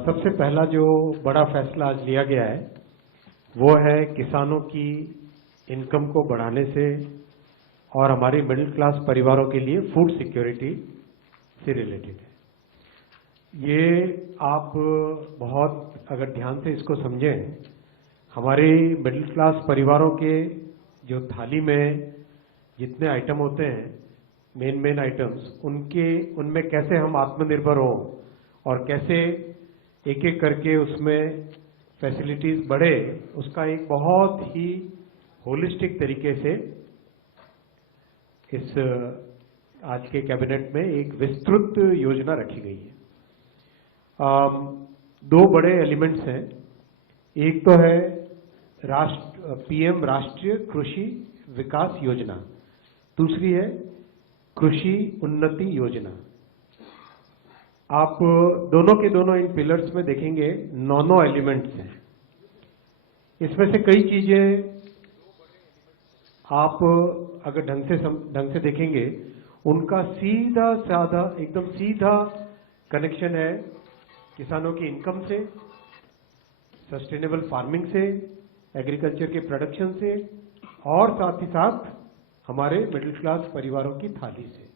सबसे पहला जो बड़ा फैसला आज लिया गया है वो है किसानों की इनकम को बढ़ाने से और हमारे मिडिल क्लास परिवारों के लिए फूड सिक्योरिटी से रिलेटेड है। ये आप बहुत अगर ध्यान से इसको समझें, हमारे मिडिल क्लास परिवारों के जो थाली में जितने आइटम होते हैं, मेन आइटम्स, उनमें कैसे हम आत्मनिर्भर हों और कैसे एक एक करके उसमें फैसिलिटीज बढ़े, उसका एक बहुत ही होलिस्टिक तरीके से इस आज के कैबिनेट में एक विस्तृत योजना रखी गई है। दो बड़े एलिमेंट्स हैं। एक तो है पीएम राष्ट्रीय कृषि विकास योजना, दूसरी है कृषि उन्नति योजना। आप दोनों के दोनों इन पिलर्स में देखेंगे 9 एलिमेंट्स हैं। इसमें से कई चीजें आप अगर ढंग से देखेंगे, उनका सीधा साधा एकदम सीधा कनेक्शन है किसानों की इनकम से, सस्टेनेबल फार्मिंग से, एग्रीकल्चर के प्रोडक्शन से और साथ ही साथ हमारे मिडिल क्लास परिवारों की थाली से।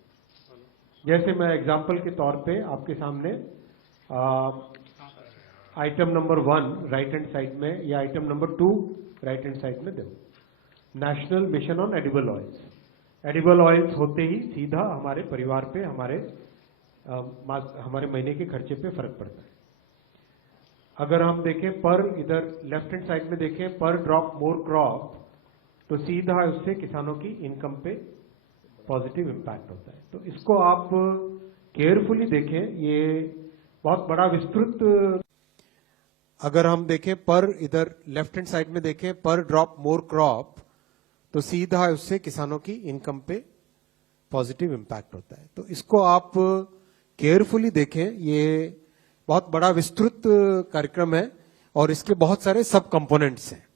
जैसे मैं एग्जांपल के तौर पे आपके सामने item number 1 right hand side में या item number 2 right hand side में दो, national mission on edible oils. Edible oils होते ही सीधा हमारे परिवार पे, हमारे महीने के खर्चे पे फर्क पड़ता है। अगर हम देखें इधर लेफ्ट हैंड साइड में देखें पर ड्रॉप मोर क्रॉप, तो सीधा उससे किसानों की इनकम पे पॉजिटिव इम्पैक्ट होता है। तो इसको आप केयरफुली देखें, ये बहुत बड़ा विस्तृत। अगर हम देखें इधर लेफ्ट हैंड साइड में देखें पर ड्रॉप मोर क्रॉप, तो सीधा उससे किसानों की इनकम पे पॉजिटिव इम्पैक्ट होता है। तो इसको आप केयरफुली देखें, ये बहुत बड़ा विस्तृत कार्यक्रम है और इसके बहुत सारे सब कंपोनेंट्स हैं।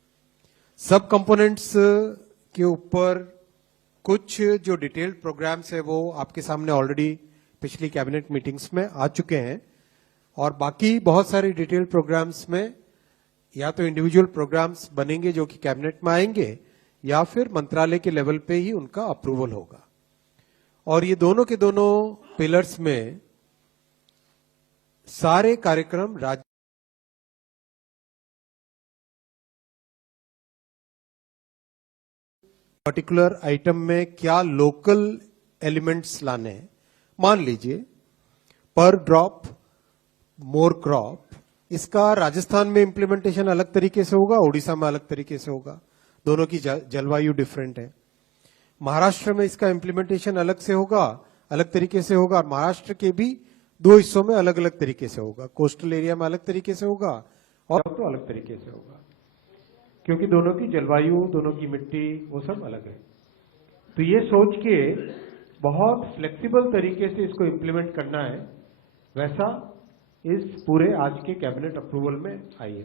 सब कंपोनेंट्स के ऊपर कुछ जो डिटेल्ड प्रोग्राम्स है वो आपके सामने ऑलरेडी पिछली कैबिनेट मीटिंग्स में आ चुके हैं, और बाकी बहुत सारे डिटेल्ड प्रोग्राम्स में या तो इंडिविजुअल प्रोग्राम्स बनेंगे जो कि कैबिनेट में आएंगे, या फिर मंत्रालय के लेवल पे ही उनका अप्रूवल होगा। और ये दोनों के दोनों पिलर्स में सारे कार्यक्रम राज्य पर्टिकुलर आइटम में क्या लोकल एलिमेंट्स लाने हैं। मान लीजिए पर ड्रॉप मोर क्रॉप, इसका राजस्थान में इंप्लीमेंटेशन अलग तरीके से होगा, ओडिशा में अलग तरीके से होगा, दोनों की जलवायु डिफरेंट है। महाराष्ट्र में इसका इंप्लीमेंटेशन अलग से होगा, अलग तरीके से होगा। महाराष्ट्र के भी 2 हिस्सों में अलग अलग तरीके से होगा, कोस्टल एरिया में अलग तरीके से होगा और तो अलग तरीके से होगा, क्योंकि दोनों की जलवायु, दोनों की मिट्टी, वो सब अलग है। तो ये सोच के बहुत फ्लेक्सिबल तरीके से इसको इंप्लीमेंट करना है, वैसा इस पूरे आज के कैबिनेट अप्रूवल में आई है।